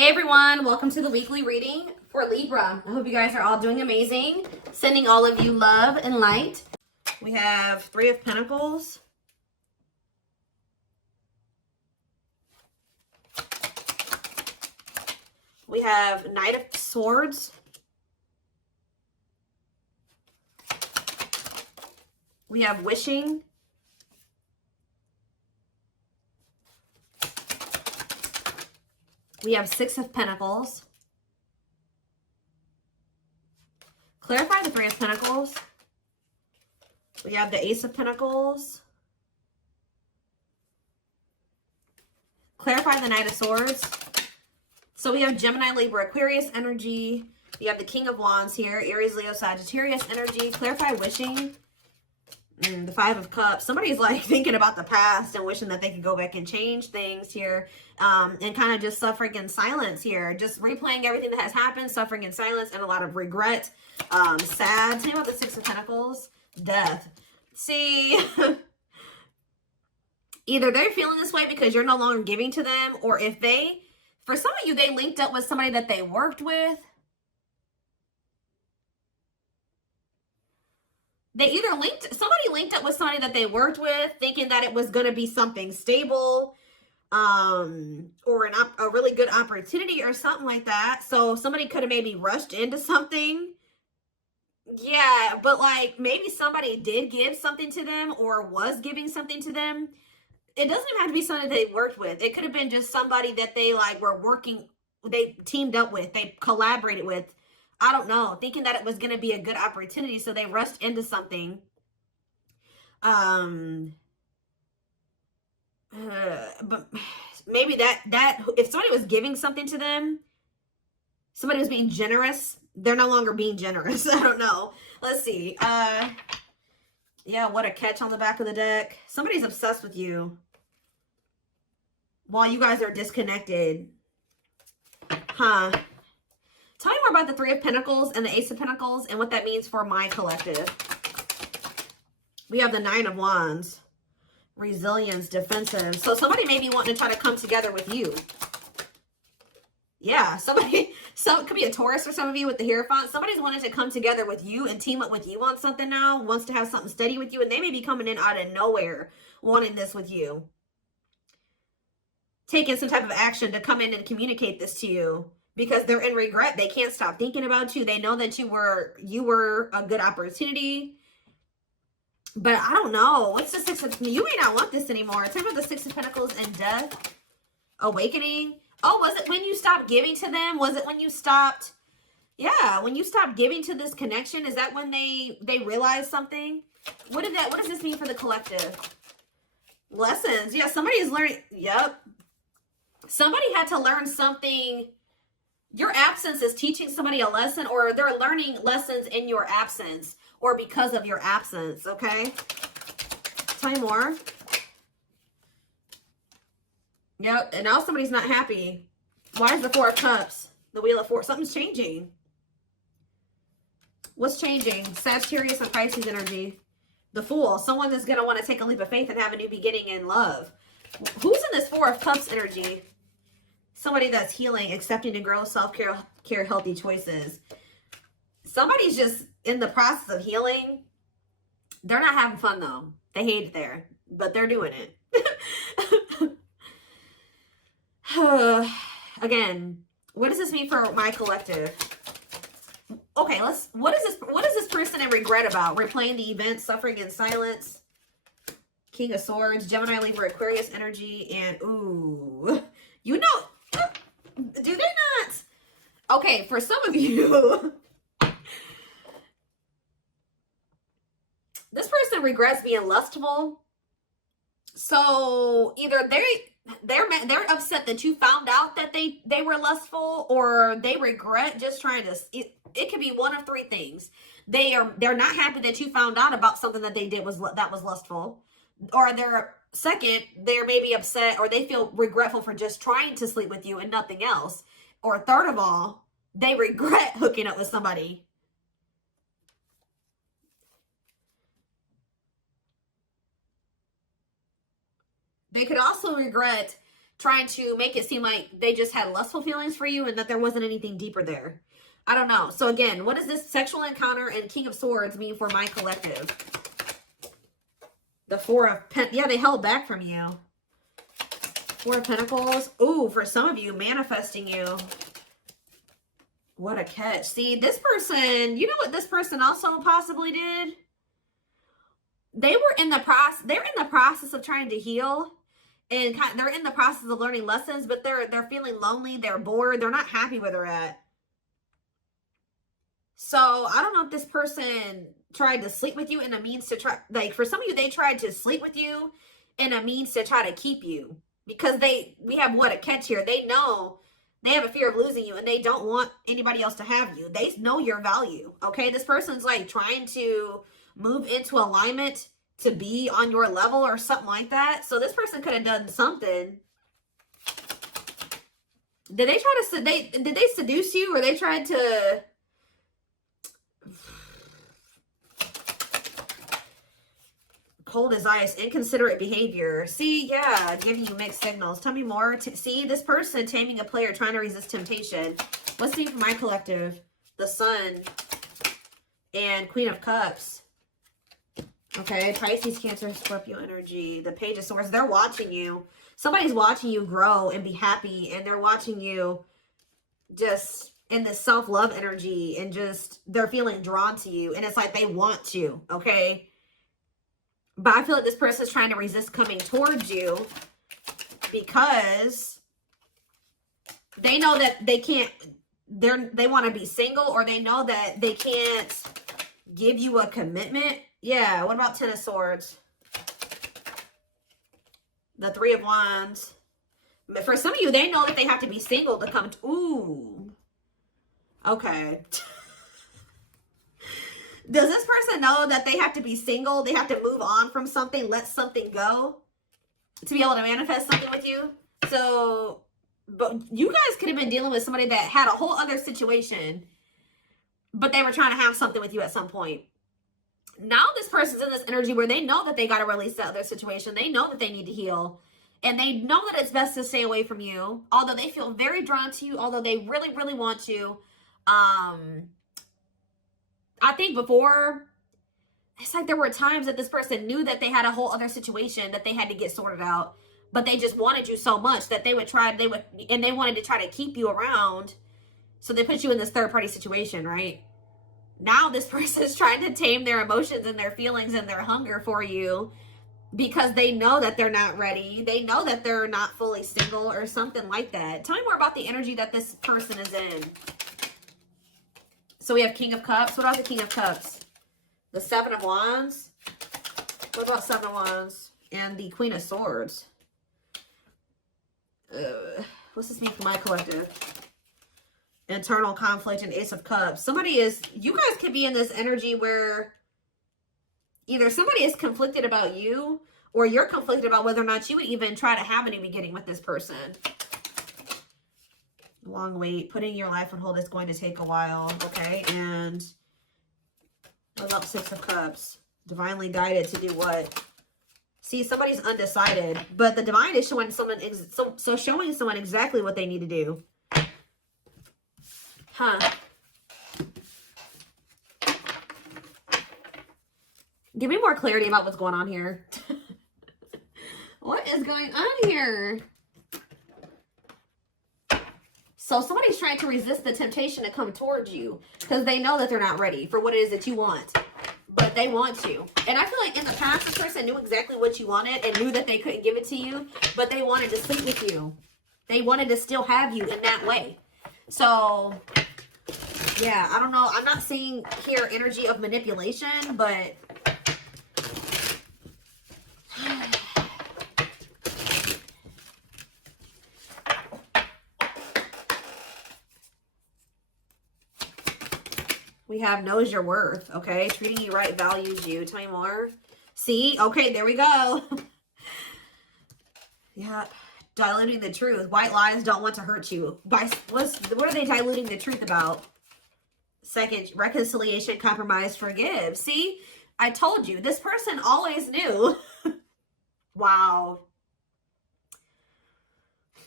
Hey everyone, welcome to the weekly reading for Libra. I hope you guys are all doing amazing. Sending all of you love and light. We have Three of Pentacles. We have Knight of Swords. We have Wishing. We have Six of Pentacles. Clarify the Three of Pentacles. We have the Ace of Pentacles. Clarify the Knight of Swords. So we have Gemini, Libra, Aquarius energy. We have the King of Wands here. Aries, Leo, Sagittarius energy. Clarify Wishing. The Five of Cups. Somebody's like thinking about the past and wishing that they could go back and change things here. And kind of just suffering in silence here. Just replaying everything that has happened. Suffering in silence and a lot of regret. Sad. Tell me about the Six of Pentacles. Death. See... Either they're feeling this way because you're no longer giving to them, or if they, for some of you, they linked up with somebody that they worked with. Somebody linked up with somebody that they worked with, thinking that it was going to be something stable, or a really good opportunity or something like that. So somebody could have maybe rushed into something. Yeah, but like maybe somebody did give something to them or was giving something to them. It doesn't even have to be somebody they worked with. It could have been just somebody that they like were working, they teamed up with, they collaborated with. I don't know, thinking that it was going to be a good opportunity, so they rushed into something. But maybe that if somebody was giving something to them, somebody was being generous, they're no longer being generous. I don't know. Let's see. Yeah, what a catch on the back of the deck. Somebody's obsessed with you while you guys are disconnected. Huh. Tell me more about the Three of Pentacles and the Ace of Pentacles and what that means for my collective. We have the Nine of Wands. Resilience, defensive. So somebody may be wanting to try to come together with you. Yeah, it could be a Taurus for some of you with the Hierophant. Somebody's wanting to come together with you and team up with you on something now, wants to have something steady with you, and they may be coming in out of nowhere wanting this with you. Taking some type of action to come in and communicate this to you because they're in regret. They can't stop thinking about you. They know that you were a good opportunity. But I don't know. What's the Six of... You may not want this anymore. Tell me about the Six of Pentacles and Death. Awakening. Oh, was it when you stopped giving to them? Was it when you stopped? Yeah, when you stopped giving to this connection, is that when they realized something? What does this mean for the collective? Lessons. Yeah, somebody is learning. Yep. Somebody had to learn something. Your absence is teaching somebody a lesson, or they're learning lessons in your absence or because of your absence, okay? Tell me more. Yep, and now somebody's not happy. Why is the Four of Cups? The Wheel of Fortune. Something's changing. What's changing? Sagittarius and Pisces energy. The Fool. Someone is going to want to take a leap of faith and have a new beginning in love. Who's in this Four of Cups energy? Somebody that's healing, accepting to grow, self-care, healthy choices. Somebody's just in the process of healing. They're not having fun, though. They hate it there, but they're doing it. Again, what does this mean for my collective? Okay, what is this person in regret about? Replaying the event, suffering in silence. King of Swords, Gemini, Libra, Aquarius energy, and ooh, you know, do they not? Okay, for some of you, this person regrets being lustful. So either they're upset that you found out that they were lustful, or they regret just trying to. It could be one of three things. They're not happy that you found out about something that they did that was lustful, or they're maybe upset, or they feel regretful for just trying to sleep with you and nothing else, or third of all, they regret hooking up with somebody. They could also regret trying to make it seem like they just had lustful feelings for you and that there wasn't anything deeper there. I don't know. So again, what does this sexual encounter and King of Swords mean for my collective? The Four of Pentacles. Yeah, they held back from you. Four of Pentacles. Ooh, for some of you, manifesting you. What a catch. See, this person, you know what this person also possibly did? They're in the process of trying to heal. And they're in the process of learning lessons, but they're feeling lonely, they're bored, they're not happy where they're at. So I don't know if this person tried to sleep with you in a means to try, like for some of you, they tried to sleep with you in a means to try to keep you. Because we have what a catch here. They know they have a fear of losing you and they don't want anybody else to have you. They know your value, okay? This person's like trying to move into alignment to be on your level or something like that. So this person could have done something. Did they try to, did they seduce you, or they tried to, cold as ice, inconsiderate behavior. See, yeah, giving you mixed signals. Tell me more. See, this person taming a player, trying to resist temptation. Let's see for my collective. The Sun and Queen of Cups. Okay, Pisces, Cancer, Scorpio energy. The Page of Swords. They're watching you. Somebody's watching you grow and be happy, and they're watching you just in this self-love energy, and just they're feeling drawn to you, and it's like they want you, okay? But I feel like this person is trying to resist coming towards you because they know that they can't, they want to be single, or they know that they can't give you a commitment. Yeah, what about Ten of Swords? The Three of Wands. But for some of you, they know that they have to be single to come to, ooh. Okay. Does this person know that they have to be single? They have to move on from something, let something go to be able to manifest something with you? So, but you guys could have been dealing with somebody that had a whole other situation, but they were trying to have something with you at some point. Now this person's in this energy where they know that they got to release that other situation. They know that they need to heal. And they know that it's best to stay away from you. Although they feel very drawn to you. Although they really, really want to. I think before, it's like there were times that this person knew that they had a whole other situation that they had to get sorted out. But they just wanted you so much that they wanted to try to keep you around. So they put you in this third party situation, right? Now this person is trying to tame their emotions and their feelings and their hunger for you because they know that they're not ready. They know that they're not fully single or something like that. Tell me more about the energy that this person is in. So we have King of Cups. What about the King of Cups? The Seven of Wands. What about Seven of Wands? And the Queen of Swords. What's this mean for my collective? Internal conflict and Ace of Cups. You guys could be in this energy where either somebody is conflicted about you, or you're conflicted about whether or not you would even try to have any beginning with this person. Long wait. Putting your life on hold is going to take a while. Okay. And what about Six of Cups? Divinely guided to do what? See, somebody's undecided, but the divine is showing someone, showing someone exactly what they need to do. Huh. Give me more clarity about what's going on here. What is going on here? So somebody's trying to resist the temptation to come towards you because they know that they're not ready for what it is that you want. But they want you. And I feel like in the past, this person knew exactly what you wanted and knew that they couldn't give it to you, but they wanted to sleep with you. They wanted to still have you in that way. So, yeah, I don't know. I'm not seeing here energy of manipulation, but we have knows your worth, okay? Treating you right, values you. Tell me more. See? Okay, there we go. Yeah. Diluting the truth. White lies don't want to hurt you. What are they diluting the truth about? Second, reconciliation, compromise, forgive. See? I told you. This person always knew. Wow.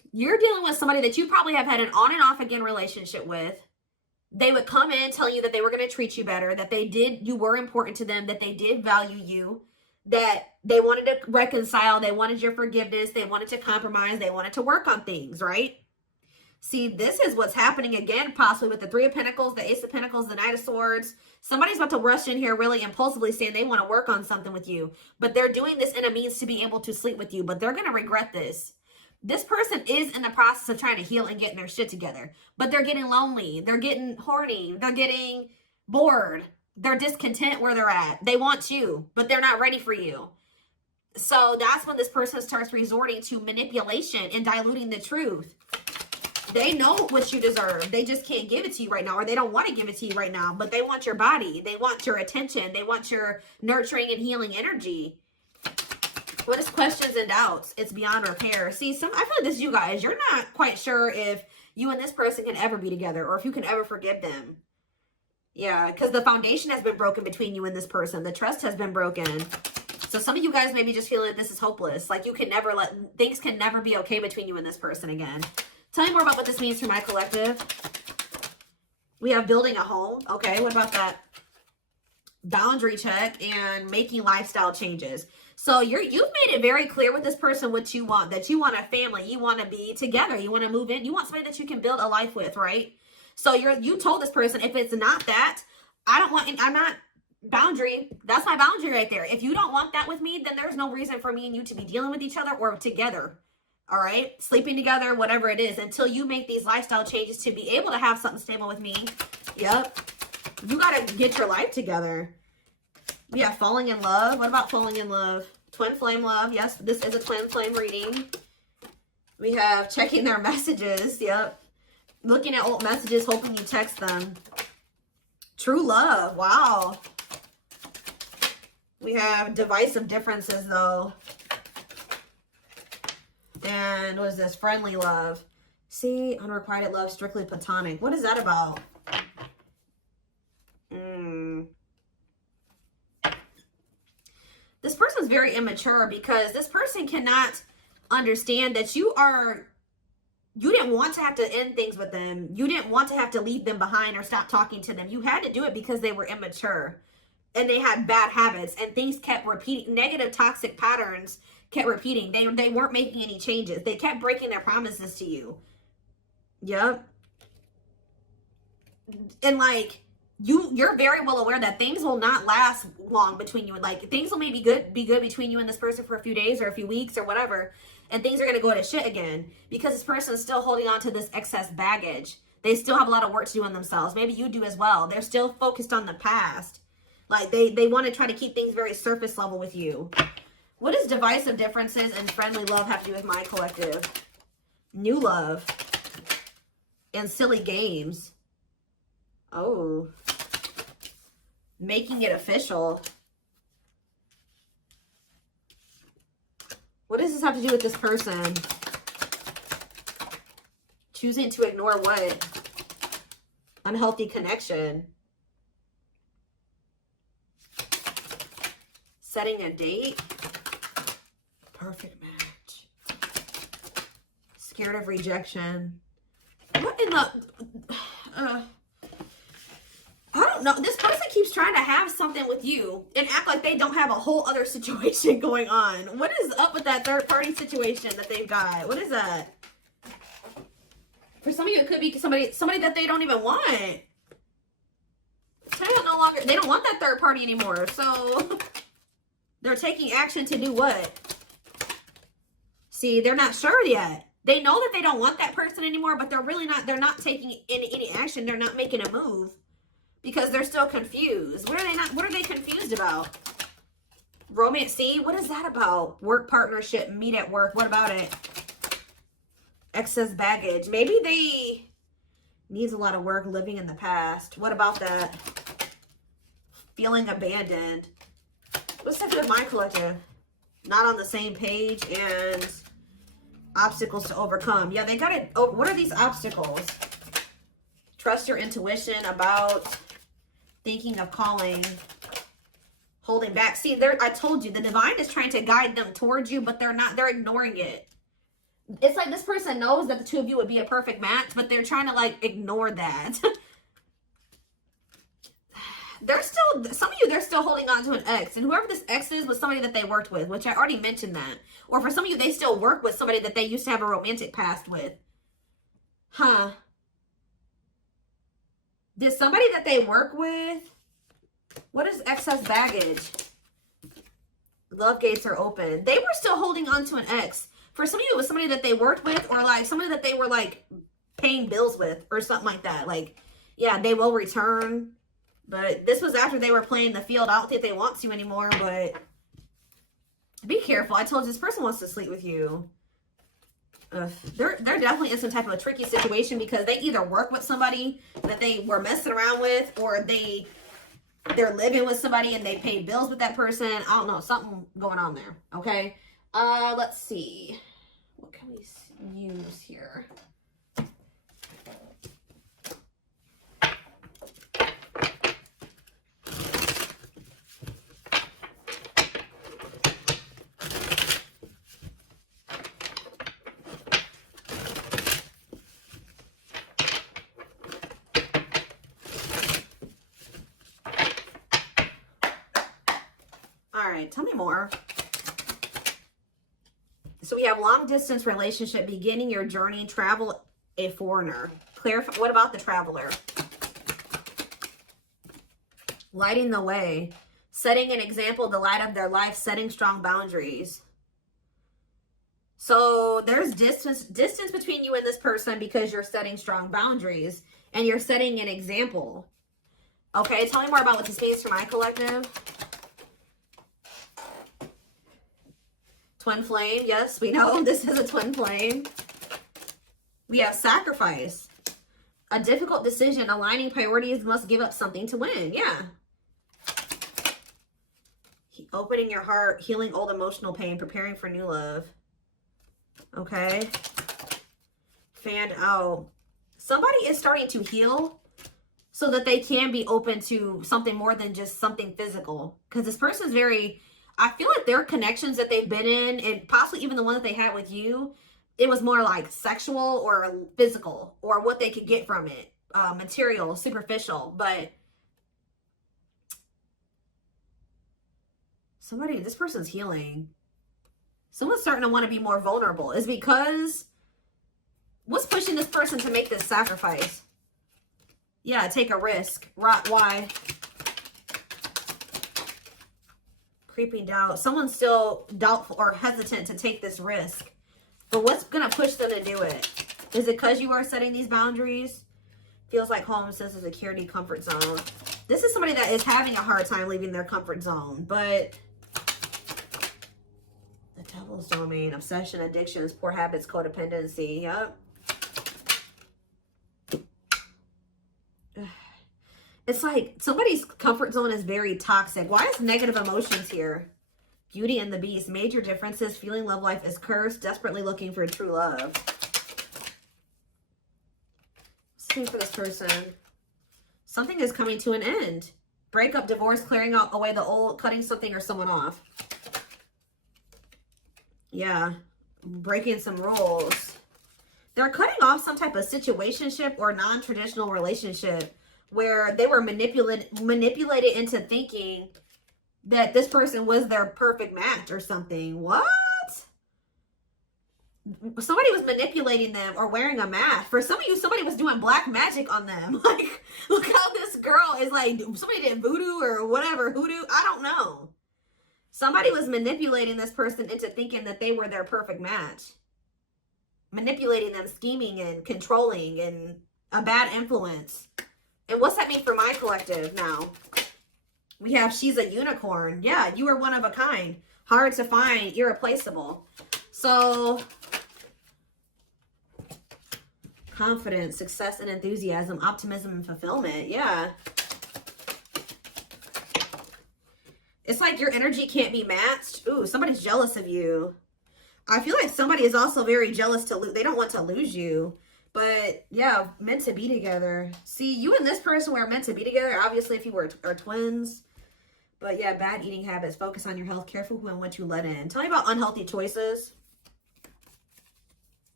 You're dealing with somebody that you probably have had an on and off again relationship with. They would come in telling you that they were going to treat you better, that you were important to them, that they did value you, that they wanted to reconcile, they wanted your forgiveness, they wanted to compromise, they wanted to work on things, right? See, this is what's happening again, possibly with the Three of Pentacles, the Ace of Pentacles, the Knight of Swords. Somebody's about to rush in here really impulsively saying they want to work on something with you, but they're doing this in a means to be able to sleep with you, but they're going to regret this. This person is in the process of trying to heal and getting their shit together, but they're getting lonely. They're getting horny. They're getting bored. They're discontent where they're at. They want you, but they're not ready for you. So that's when this person starts resorting to manipulation and diluting the truth. They know what you deserve. They just can't give it to you right now, or they don't want to give it to you right now, but they want your body. They want your attention. They want your nurturing and healing energy. What is questions and doubts? It's beyond repair. See, I feel like this is you guys. You're not quite sure if you and this person can ever be together or if you can ever forgive them. Yeah, because the foundation has been broken between you and this person. The trust has been broken. So some of you guys may be just feeling that this is hopeless. Like you can never things can never be okay between you and this person again. Tell me more about what this means for my collective. We have building a home. Okay, what about that? Boundary check and making lifestyle changes. So you've made it very clear with this person what you want, that you want a family, you want to be together, you want to move in, you want somebody that you can build a life with, right? So you told this person, if it's not that, I'm not boundary. That's my boundary right there. If you don't want that with me, then there's no reason for me and you to be dealing with each other or together. All right, sleeping together, whatever it is, until you make these lifestyle changes to be able to have something stable with me. Yep, you got to get your life together. Yeah, falling in love. What about falling in love? Twin flame love. Yes, this is a twin flame reading. We have checking their messages. Yep. Looking at old messages, hoping you text them. True love. Wow. We have divisive differences, though. And what is this? Friendly love. See, unrequited love, strictly platonic. What is that about? This person's very immature because this person cannot understand that you didn't want to have to end things with them. You didn't want to have to leave them behind or stop talking to them. You had to do it because they were immature and they had bad habits and things kept repeating. Negative toxic patterns kept repeating. They weren't making any changes. They kept breaking their promises to you. Yep. And like, you're very well aware that things will not last long between you. Like things will maybe be good between you and this person for a few days or a few weeks or whatever, and things are going to go to shit again because this person is still holding on to this excess baggage. They still have a lot of work to do on themselves. Maybe you do as well. They're still focused on the past. Like they want to try to keep things very surface level with you. What does divisive differences and friendly love have to do with my collective? New love and silly games. Oh, making it official. What does this have to do with this person? Choosing to ignore what? Unhealthy connection. Setting a date. Perfect match. Scared of rejection. What in the... I don't know. This person keeps trying to have something with you and act like they don't have a whole other situation going on. What is up with that third party situation that they've got? What is that? For some of you, it could be somebody that they don't even want. They don't want that third party anymore. So they're taking action to do what? See, they're not sure yet. They know that they don't want that person anymore, but they're not taking any action. They're not making a move. Because they're still confused. What are they confused about? Romance, see? What is that about? Work partnership, meet at work. What about it? Excess baggage. Maybe they needs a lot of work living in the past. What about that? Feeling abandoned. What's that with my collective? Not on the same page and obstacles to overcome. Yeah, they got it. Oh, what are these obstacles? Trust your intuition about... Thinking of calling, holding back. See, I told you, the divine is trying to guide them towards you, but they're not. They're ignoring it. It's like this person knows that the two of you would be a perfect match, but they're trying to like ignore that. They're still, some of you, they're still holding on to an ex. And whoever this ex is was somebody that they worked with, which I already mentioned that. Or for some of you, they still work with somebody that they used to have a romantic past with. Huh. Did somebody that they work with, what is excess baggage? Love gates are open. They were still holding on to an ex. For some of you, it was somebody that they worked with, or like somebody that they were like paying bills with or something like that. Like, yeah, they will return. But this was after they were playing the field. I don't think they want to anymore, but be careful. I told you, this person wants to sleep with you. They're definitely in some type of a tricky situation because they either work with somebody that they were messing around with, or they're living with somebody and they pay bills with that person. I don't know, something going on there. Okay. Let's see. What can we use here? All right, tell me more. So we have long distance relationship, beginning your journey, travel, a foreigner. Clarify, what about the traveler? Lighting the way, setting an example, the light of their life, setting strong boundaries. So there's distance between you and this person because you're setting strong boundaries and you're setting an example. Okay, tell me more about what this means for my collective. Twin flame, yes, we know this is a twin flame. We have sacrifice. A difficult decision, aligning priorities, must give up something to win. Yeah. Opening your heart, healing old emotional pain, preparing for new love. Okay. Fan out. Somebody is starting to heal so that they can be open to something more than just something physical. Because this person's very, I feel like their connections that they've been in, and possibly even the one that they had with you, it was more like sexual or physical, or what they could get from it. Material, superficial. But somebody, this person's healing. Someone's starting to want to be more vulnerable. Is because what's pushing this person to make this sacrifice? Yeah, take a risk. Why? Creeping doubt. Someone's still doubtful or hesitant to take this risk. But what's going to push them to do it? Is it because you are setting these boundaries? Feels like home, sense of security, comfort zone. This is somebody that is having a hard time leaving their comfort zone. But the devil's domain, obsession, addictions, poor habits, codependency. Yep. It's like somebody's comfort zone is very toxic. Why is negative emotions here? Beauty and the Beast. Major differences. Feeling love life is cursed. Desperately looking for true love. Same for this person. Something is coming to an end. Breakup, divorce, clearing out away the old, cutting something or someone off. Yeah. Breaking some rules. They're cutting off some type of situationship or non-traditional relationship where they were manipulated into thinking that this person was their perfect match or something. What? Somebody was manipulating them or wearing a mask. For some of you, somebody was doing black magic on them. Like, look how this girl is like, somebody did voodoo or whatever, hoodoo. I don't know. Somebody was manipulating this person into thinking that they were their perfect match. Manipulating them, scheming and controlling and a bad influence. And what's that mean for my collective now? We have she's a unicorn. Yeah, you are one of a kind. Hard to find, irreplaceable. So, confidence, success and enthusiasm, optimism and fulfillment. Yeah. It's like your energy can't be matched. Ooh, somebody's jealous of you. I feel like somebody is also very jealous to lose. They don't want to lose you. But yeah, meant to be together. See, you and this person were meant to be together. Obviously, if you are twins. But yeah, bad eating habits. Focus on your health. Careful who and what you let in. Tell me about unhealthy choices.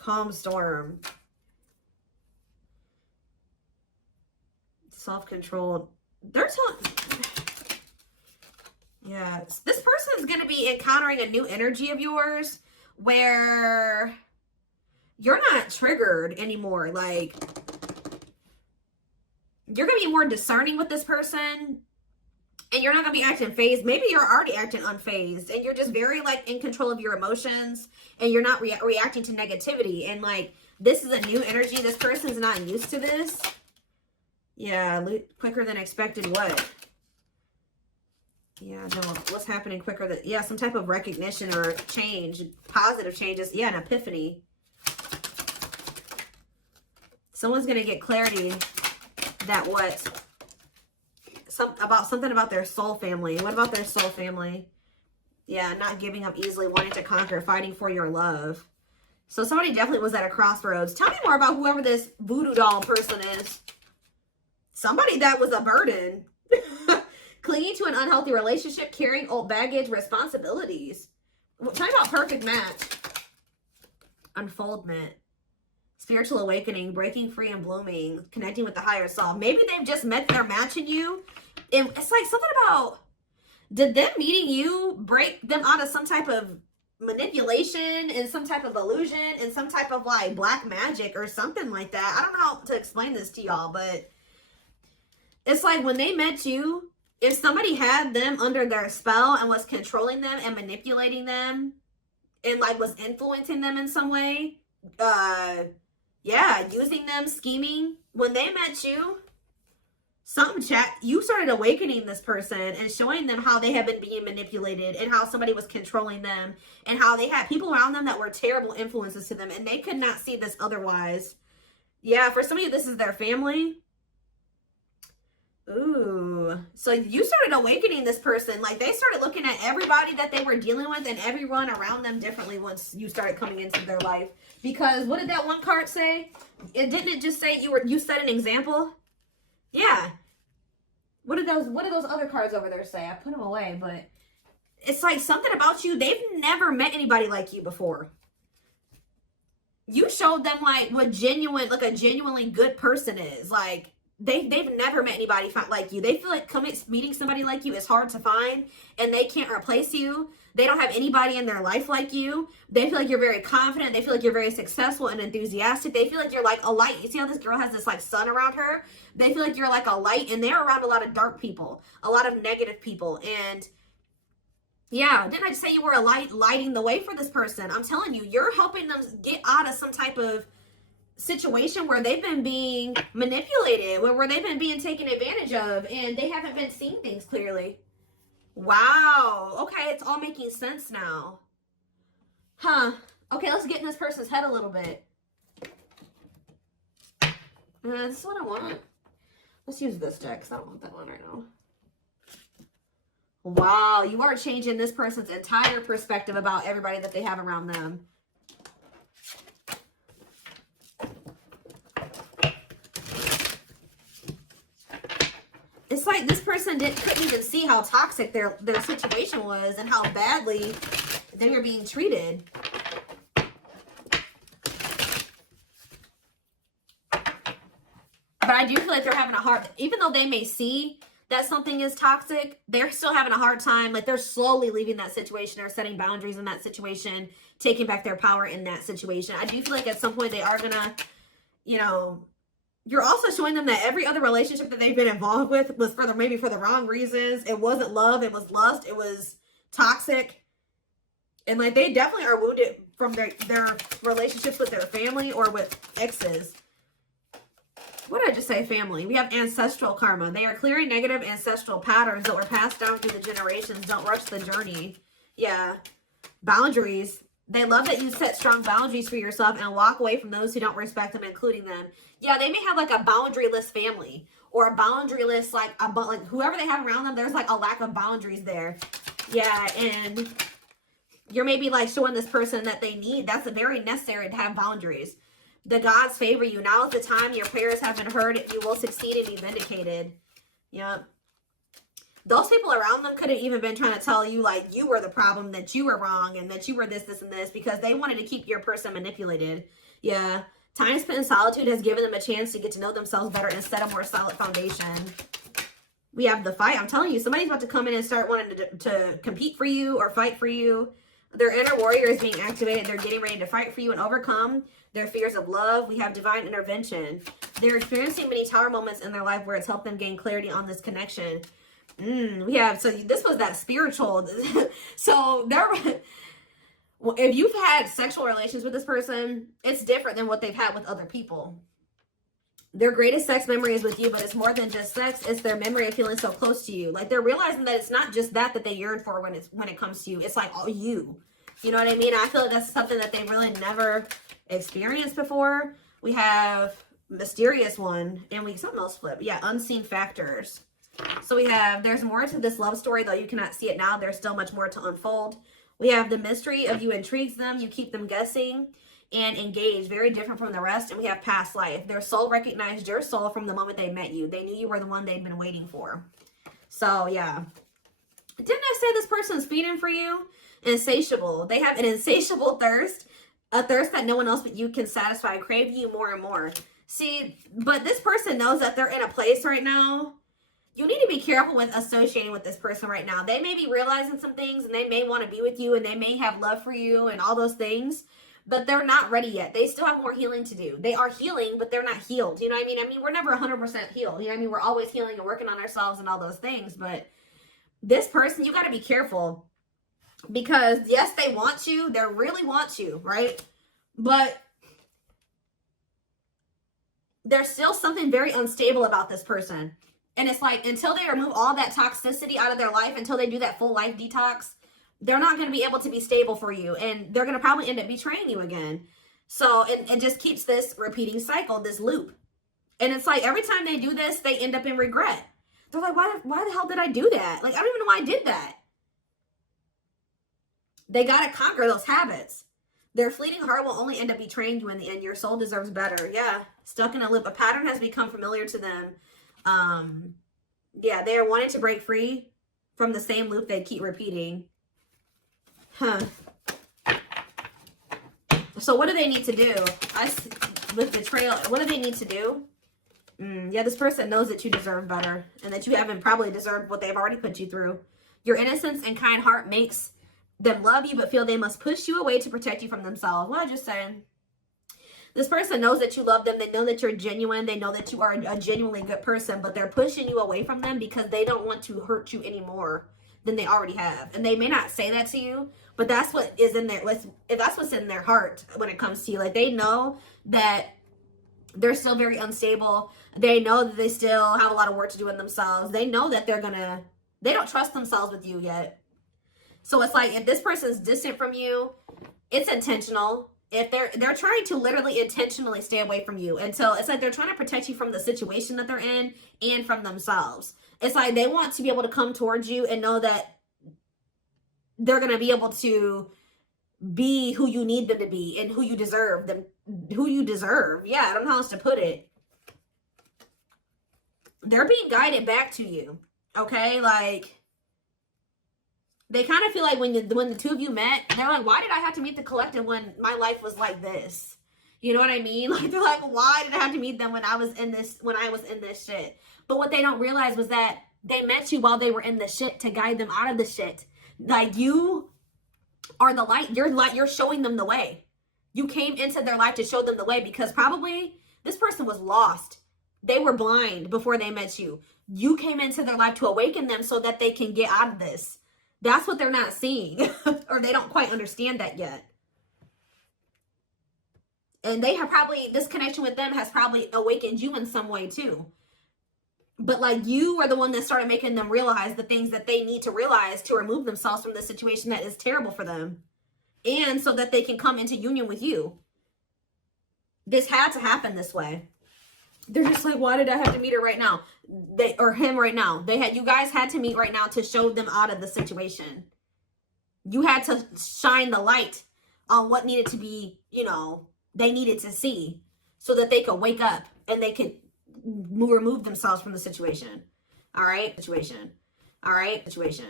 Calm storm. Self-controlled. They're telling... Yeah, this person is going to be encountering a new energy of yours where you're not triggered anymore. Like, you're going to be more discerning with this person, and you're not going to be acting phased. Maybe you're already acting unfazed, and you're just very, like, in control of your emotions, and you're not reacting to negativity. And, like, this is a new energy. This person's not used to this. Yeah, quicker than expected. What? Yeah, no, what's happening quicker than... Yeah, some type of recognition or change. Positive changes. Yeah, an epiphany. Someone's going to get clarity that what... something about their soul family. What about their soul family? Yeah, not giving up easily, wanting to conquer, fighting for your love. So somebody definitely was at a crossroads. Tell me more about whoever this voodoo doll person is. Somebody that was a burden. Clinging to an unhealthy relationship, carrying old baggage, responsibilities. Tell me about perfect match. Unfoldment. Spiritual awakening, breaking free and blooming, connecting with the higher self. Maybe they've just met their match in you. And it's like something about, did them meeting you break them out of some type of manipulation and some type of illusion and some type of like black magic or something like that? I don't know how to explain this to y'all, but it's like when they met you, if somebody had them under their spell and was controlling them and manipulating them and like was influencing them in some way, yeah, using them, scheming, when they met you, you started awakening this person and showing them how they had been being manipulated and how somebody was controlling them and how they had people around them that were terrible influences to them and they could not see this otherwise. Yeah, for some of you, this is their family. Ooh, so you started awakening this person. Like they started looking at everybody that they were dealing with and everyone around them differently once you started coming into their life. Because what did that one card say? Didn't it just say you set an example? Yeah. What did those other cards over there say? I put them away, but it's like something about you. They've never met anybody like you before. You showed them like what a genuinely good person is. Like they've never met anybody like you. They feel like meeting somebody like you is hard to find and they can't replace you. They don't have anybody in their life like you. They feel like you're very confident. They feel like you're very successful and enthusiastic. They feel like you're like a light. You see how this girl has this like sun around her? They feel like you're like a light and they're around a lot of dark people, a lot of negative people. And yeah, didn't I just say you were a light, lighting the way for this person? I'm telling you, you're helping them get out of some type of situation where they've been being manipulated, where they've been being taken advantage of, and they haven't been seeing things clearly. Wow. Okay, it's all making sense now. Huh. Okay, let's get in this person's head a little bit. This is what I want. Let's use this deck because I don't want that one right now. Wow, you are changing this person's entire perspective about everybody that they have around them. It's like this person couldn't even see how toxic their situation was and how badly they were being treated. But I do feel like they're having a hard, even though they may see that something is toxic, they're still having a hard time. Like they're slowly leaving that situation or setting boundaries in that situation, taking back their power in that situation. I do feel like at some point they are gonna, you know, you're also showing them that every other relationship that they've been involved with was maybe for the wrong reasons. It wasn't love, it was lust, it was toxic. And like they definitely are wounded from their relationships with their family or with exes. What did I just say? Family. We have ancestral karma. They are clearing negative ancestral patterns that were passed down through the generations. Don't rush the journey. Yeah. Boundaries. They love that you set strong boundaries for yourself and walk away from those who don't respect them, including them. Yeah, they may have like a boundaryless family or a boundaryless, like whoever they have around them, there's like a lack of boundaries there. Yeah, and you're maybe like showing this person that they need. That's very necessary to have boundaries. The gods favor you. Now is the time your prayers have been heard. You will succeed and be vindicated. Yep. Those people around them could have even been trying to tell you like you were the problem, that you were wrong, and that you were this, and this, because they wanted to keep your person manipulated. Yeah. Time spent in solitude has given them a chance to get to know themselves better and set a more solid foundation. We have the fight. I'm telling you, somebody's about to come in and start wanting to compete for you or fight for you. Their inner warrior is being activated. They're getting ready to fight for you and overcome their fears of love. We have divine intervention. They're experiencing many tower moments in their life where it's helped them gain clarity on this connection. We have, so this was that spiritual. So if you've had sexual relations with this person, it's different than what they've had with other people. Their greatest sex memory is with you, but it's more than just sex. It's their memory of feeling so close to you. Like, they're realizing that it's not just that they yearn for when it comes to you. It's like all you. You know what I mean? I feel like that's something that they really never experienced before. We have mysterious one, and something else flip. Yeah, unseen factors. So we have, there's more to this love story, though you cannot see it now. There's still much more to unfold. We have the mystery of you intrigues them. You keep them guessing and engaged, very different from the rest. And we have past life. Their soul recognized your soul from the moment they met you. They knew you were the one they'd been waiting for. So yeah, didn't I say this person's feeding for you? Insatiable. They have an insatiable thirst, a thirst that no one else but you can satisfy, crave you more and more. See, but this person knows that they're in a place right now. You need to be careful with associating with this person right now. They may be realizing some things, and they may want to be with you, and they may have love for you and all those things, but they're not ready yet. They still have more healing to do. They are healing, but they're not healed. You know what I mean? I mean, we're never 100% healed. You know what I mean? We're always healing and working on ourselves and all those things, but this person, you got to be careful, because yes, they want you. They really want you, right? But there's still something very unstable about this person. And it's like, until they remove all that toxicity out of their life, until they do that full life detox, they're not going to be able to be stable for you. And they're going to probably end up betraying you again. So it just keeps this repeating cycle, this loop. And it's like, every time they do this, they end up in regret. They're like, why the hell did I do that? Like, I don't even know why I did that. They got to conquer those habits. Their fleeting heart will only end up betraying you in the end. Your soul deserves better. Yeah. Stuck in a loop. A pattern has become familiar to them. Yeah, they are wanting to break free from the same loop they keep repeating. So what do they need to do? With betrayal, what do they need to do? Yeah, this person knows that you deserve better, and that you haven't probably deserved what they've already put you through. Your innocence and kind heart makes them love you, but feel they must push you away to protect you from themselves. What I just saying? This person knows that you love them. They know that you're genuine. They know that you are a genuinely good person, but they're pushing you away from them because they don't want to hurt you any more than they already have. And they may not say that to you, but that's what is in there. That's what's in their heart when it comes to you. Like, they know that they're still very unstable. They know that they still have a lot of work to do in themselves. They know that they don't trust themselves with you yet. So it's like, if this person's distant from you, it's intentional. If they're trying to literally intentionally stay away from you until it's like they're trying to protect you from the situation that they're in and from themselves. It's like they want to be able to come towards you and know that they're going to be able to be who you need them to be and who you deserve them, who you deserve. Yeah, I don't know how else to put it. They're being guided back to you. Okay, like, they kind of feel like when the two of you met, they're like, why did I have to meet the collective when my life was like this? You know what I mean? Like, they're like, why did I have to meet them when I was in this shit? But what they don't realize was that they met you while they were in the shit to guide them out of the shit. Like, you are the light. You're showing them the way. You came into their life to show them the way, because probably this person was lost. They were blind before they met you. You came into their life to awaken them so that they can get out of this. That's what they're not seeing, or they don't quite understand that yet. And they have probably, this connection with them has probably awakened you in some way too. But like, you are the one that started making them realize the things that they need to realize to remove themselves from the situation that is terrible for them. And so that they can come into union with you. This had to happen this way. They're just like, why did I have to meet her right now? Or him right now. You guys had to meet right now to show them out of the situation. You had to shine the light on what needed to be, they needed to see, so that they could wake up and they could remove themselves from the situation. All right? Situation.